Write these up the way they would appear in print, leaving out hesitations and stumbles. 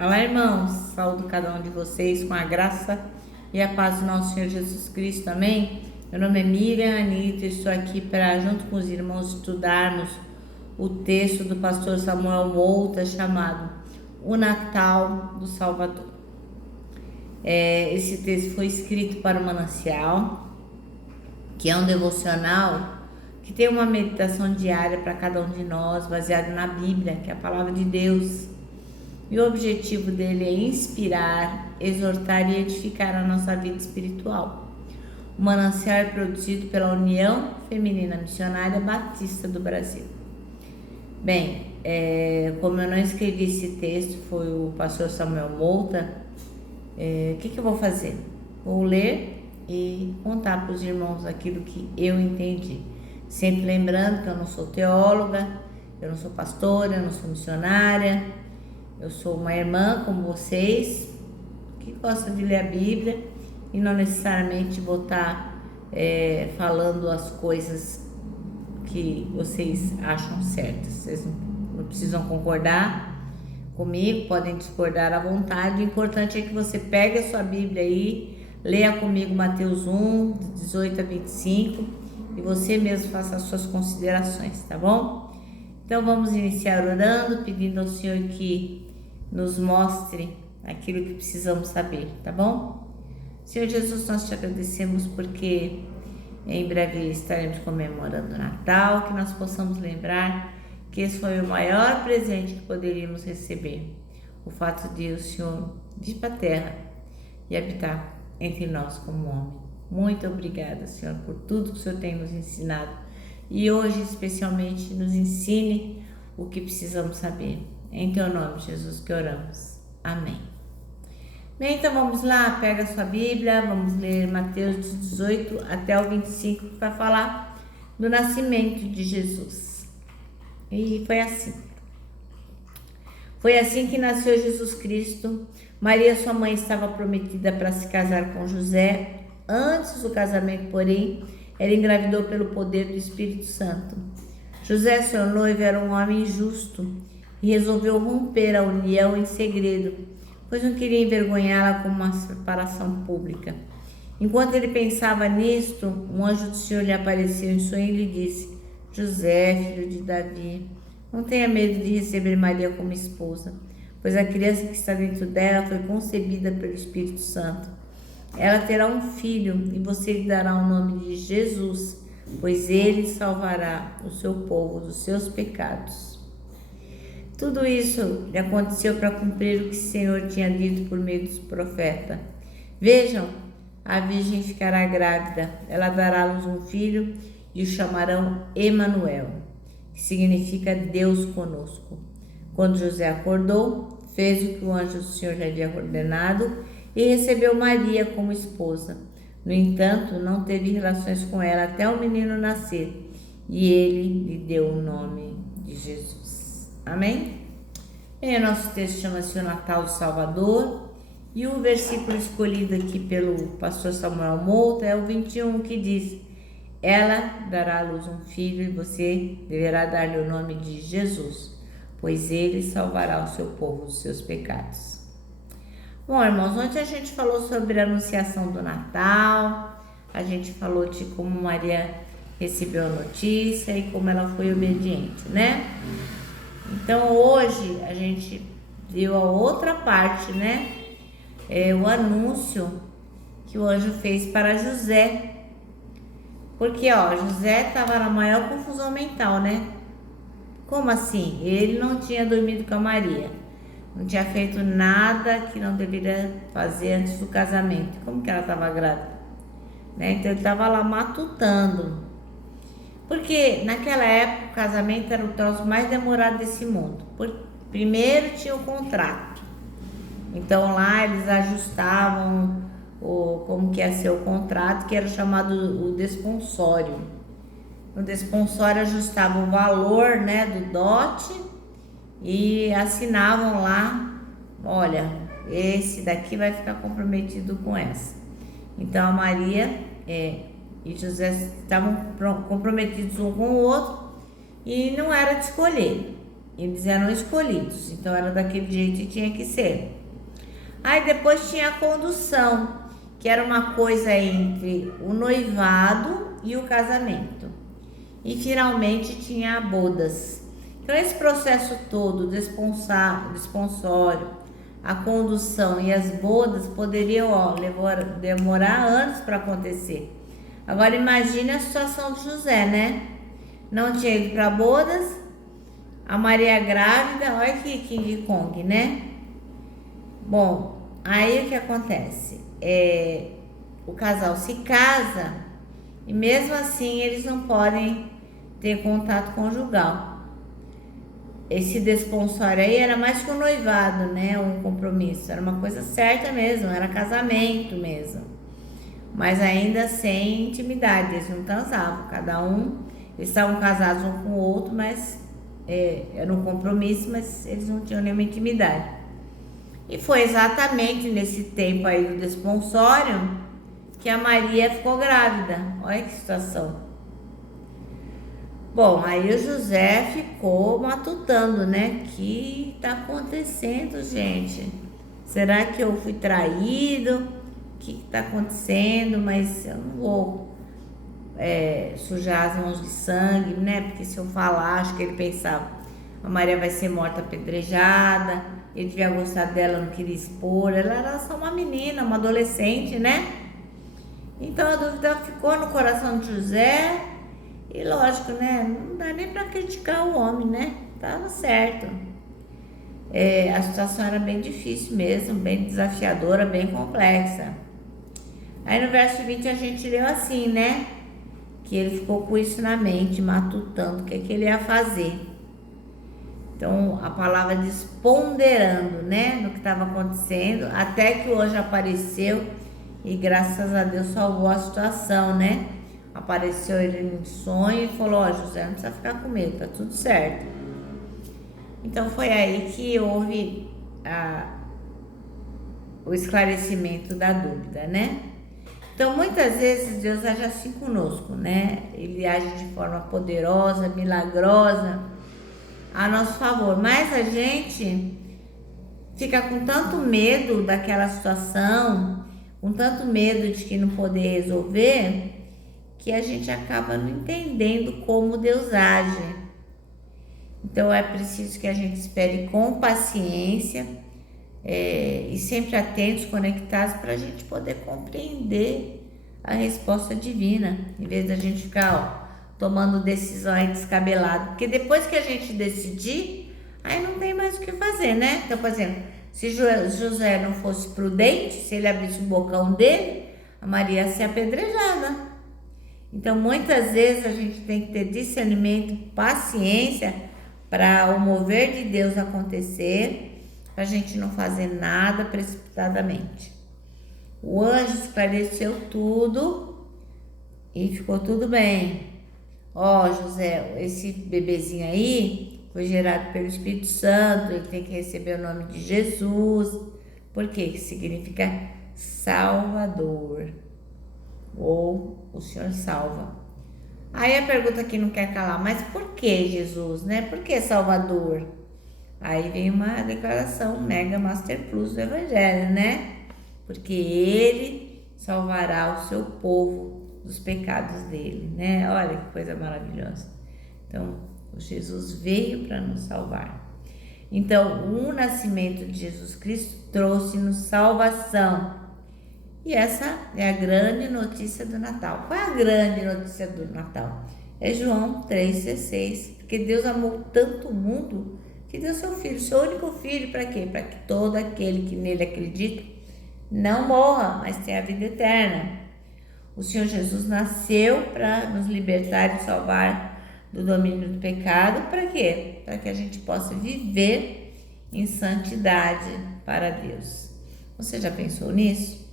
Olá, irmãos, saúdo cada um de vocês com a graça e a paz do nosso Senhor Jesus Cristo, amém? Meu nome é Miriam Anitta e estou aqui para, junto com os irmãos, estudarmos o texto do pastor Samuel Mouta chamado O Natal do Salvador. Esse texto foi escrito para o Manancial, que é um devocional que tem uma meditação diária para cada um de nós, baseado na Bíblia, que é a palavra de Deus. E o objetivo dele é inspirar, exortar e edificar a nossa vida espiritual. O Manancial é produzido pela União Feminina Missionária Batista do Brasil. Bem, como eu não escrevi esse texto, foi o pastor Samuel Mouta, o que eu vou fazer? Vou ler e contar para os irmãos aquilo que eu entendi. Sempre lembrando que eu não sou teóloga, eu não sou pastora, eu não sou missionária. Eu sou uma irmã como vocês, que gosta de ler a Bíblia e não necessariamente vou estar falando as coisas que vocês acham certas. Vocês não precisam concordar comigo, podem discordar à vontade. O importante é que você pegue a sua Bíblia aí, leia comigo Mateus 1, 18 a 25 e você mesmo faça as suas considerações, tá bom? Então vamos iniciar orando, pedindo ao Senhor que nos mostre aquilo que precisamos saber, tá bom? Senhor Jesus, nós te agradecemos porque em breve estaremos comemorando o Natal, que nós possamos lembrar que esse foi o maior presente que poderíamos receber. O fato de o Senhor vir para a terra e habitar entre nós como homem. Muito obrigada, Senhor, por tudo que o Senhor tem nos ensinado. E hoje, especialmente, nos ensine o que precisamos saber. Em teu nome, Jesus, que oramos. Amém. Bem, então vamos lá, pega a sua Bíblia, vamos ler Mateus 18 até o 25, que vai falar do nascimento de Jesus. E foi assim. Foi assim que nasceu Jesus Cristo. Maria, sua mãe, estava prometida para se casar com José. Antes do casamento, porém, ela engravidou pelo poder do Espírito Santo. José, seu noivo, era um homem justo e resolveu romper a união em segredo, pois não queria envergonhá-la com uma separação pública. Enquanto ele pensava nisto, um anjo do Senhor lhe apareceu em sonho e lhe disse: José, filho de Davi, não tenha medo de receber Maria como esposa, pois a criança que está dentro dela foi concebida pelo Espírito Santo. Ela terá um filho e você lhe dará o nome de Jesus, pois ele salvará o seu povo dos seus pecados. Tudo isso lhe aconteceu para cumprir o que o Senhor tinha dito por meio dos profetas. Vejam, a virgem ficará grávida, ela dará à luz um filho e o chamarão Emanuel, que significa Deus conosco. Quando José acordou, fez o que o anjo do Senhor lhe havia ordenado e recebeu Maria como esposa. No entanto, não teve relações com ela até o menino nascer, e ele lhe deu o nome de Jesus. Amém? O nosso texto chama-se O Natal do Salvador, e o versículo escolhido aqui pelo pastor Samuel Mouta é o 21, que diz: ela dará à luz um filho e você deverá dar-lhe o nome de Jesus, pois ele salvará o seu povo dos seus pecados. Bom, irmãos, ontem a gente falou sobre a anunciação do Natal, a gente falou de como Maria recebeu a notícia e como ela foi obediente, né? Então hoje a gente viu a outra parte, né? O anúncio que o anjo fez para José. Porque, José estava na maior confusão mental, né? Como assim? Ele não tinha dormido com a Maria. Não tinha feito nada que não deveria fazer antes do casamento. Como que ela estava grávida? Né? Então ele estava lá matutando. Porque naquela época o casamento era o troço mais demorado desse mundo. Primeiro tinha o contrato. Então lá eles ajustavam como que ia ser o contrato, que era chamado o desponsório. No desponsório ajustavam o valor, né, do dote e assinavam lá: olha, esse daqui vai ficar comprometido com essa. Então a Maria e José estavam comprometidos um com o outro e não era de escolher. Eles eram escolhidos, então era daquele jeito que tinha que ser. Aí depois tinha a condução, que era uma coisa entre o noivado e o casamento. E finalmente tinha bodas. Então esse processo todo, o desponsório, a condução e as bodas poderiam demorar anos para acontecer. Agora imagine a situação de José, né? Não tinha ido para bodas, a Maria grávida, olha que King Kong, né? Bom, aí o que acontece? O casal se casa e mesmo assim eles não podem ter contato conjugal. Esse desponsório aí era mais que um noivado, né? Um compromisso, era uma coisa certa mesmo, era casamento mesmo. Mas ainda sem intimidade, eles não transavam, eles estavam casados um com o outro, mas era um compromisso, mas eles não tinham nenhuma intimidade. E foi exatamente nesse tempo aí do desponsório que a Maria ficou grávida. Olha que situação. Bom, aí o José ficou matutando, né? O que tá acontecendo, gente? Será que eu fui traído? O que tá acontecendo? Mas eu não vou sujar as mãos de sangue, né? Porque se eu falar, acho que ele pensava, a Maria vai ser morta apedrejada, ele devia gostar dela, não queria expor, ela era só uma menina, uma adolescente, né? Então a dúvida ficou no coração de José. E lógico, né? Não dá nem para criticar o homem, né? Tava certo. A situação era bem difícil mesmo, bem desafiadora, bem complexa. Aí no verso 20 a gente leu assim, né? Que ele ficou com isso na mente, matutando o que ele ia fazer. Então a palavra diz ponderando, né? No que estava acontecendo, até que hoje apareceu e graças a Deus salvou a situação, né? Apareceu ele em sonho e falou, José, não precisa ficar com medo, tá tudo certo. Então foi aí que houve o esclarecimento da dúvida, né? Então muitas vezes Deus age assim conosco, né? Ele age de forma poderosa, milagrosa, a nosso favor, mas a gente fica com tanto medo daquela situação, com tanto medo de que não poder resolver, que a gente acaba não entendendo como Deus age. Então é preciso que a gente espere com paciência e sempre atentos, conectados, para a gente poder compreender a resposta divina, em vez da gente ficar tomando decisões descabeladas. Porque depois que a gente decidir, aí não tem mais o que fazer, né? Então, por exemplo, se José não fosse prudente, se ele abrisse o bocão dele, a Maria ia ser apedrejada. Então, muitas vezes a gente tem que ter discernimento, paciência para o mover de Deus acontecer, para a gente não fazer nada precipitadamente. O anjo esclareceu tudo e ficou tudo bem. José, esse bebezinho aí foi gerado pelo Espírito Santo, ele tem que receber o nome de Jesus, porque significa Salvador. Ou o Senhor salva. Aí a pergunta que não quer calar, mas por que Jesus, né? Por que Salvador? Aí vem uma declaração Mega Master Plus do Evangelho, né? Porque Ele salvará o seu povo dos pecados dele, né? Olha que coisa maravilhosa. Então, o Jesus veio para nos salvar. Então, o nascimento de Jesus Cristo trouxe-nos salvação. E essa é a grande notícia do Natal. Qual é a grande notícia do Natal? É João 3,16. Porque Deus amou tanto o mundo que deu seu filho, seu único filho, para quê? Para que todo aquele que nele acredita não morra, mas tenha a vida eterna. O Senhor Jesus nasceu para nos libertar e salvar do domínio do pecado. Para quê? Para que a gente possa viver em santidade para Deus. Você já pensou nisso?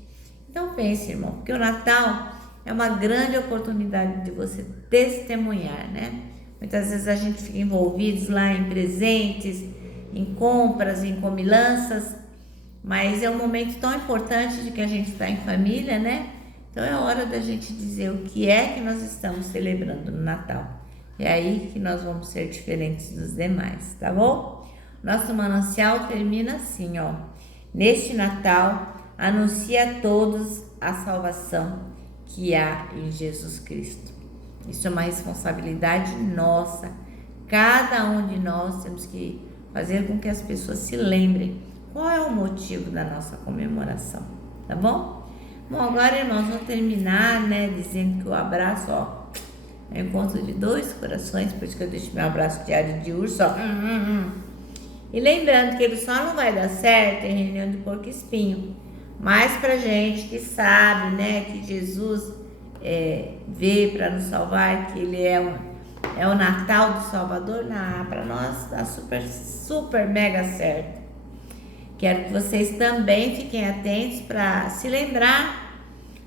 Então pense, irmão, porque o Natal é uma grande oportunidade de você testemunhar, né? Muitas vezes a gente fica envolvido lá em presentes, em compras, em comilanças, mas é um momento tão importante de que a gente está em família, né? Então é hora da gente dizer o que é que nós estamos celebrando no Natal. É aí que nós vamos ser diferentes dos demais, tá bom? Nosso manancial termina assim, ó. Neste Natal, anuncie a todos a salvação que há em Jesus Cristo. Isso é uma responsabilidade nossa. Cada um de nós temos que fazer com que as pessoas se lembrem qual é o motivo da nossa comemoração, tá bom? Bom, agora, irmãos, vou terminar, né, dizendo que o abraço, ó, é o encontro de dois corações, por isso que eu deixo meu abraço diário de urso, ó. E lembrando que ele só não vai dar certo em reunião de porco-espinho, mas pra gente que sabe, né, que Jesus veio para nos salvar, que ele é o Natal do Salvador, para nós dá super mega certo. Quero que vocês também fiquem atentos para se lembrar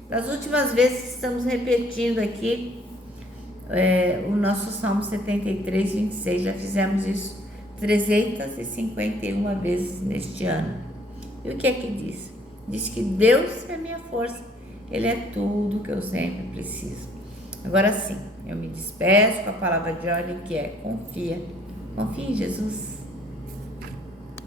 das últimas vezes que estamos repetindo aqui o nosso Salmo 73, 26. Já fizemos isso 351 vezes neste ano. E o que é que diz? Diz que Deus é minha força, Ele é tudo que eu sempre preciso. Agora sim, eu me despeço com a palavra de ordem que é confia em Jesus.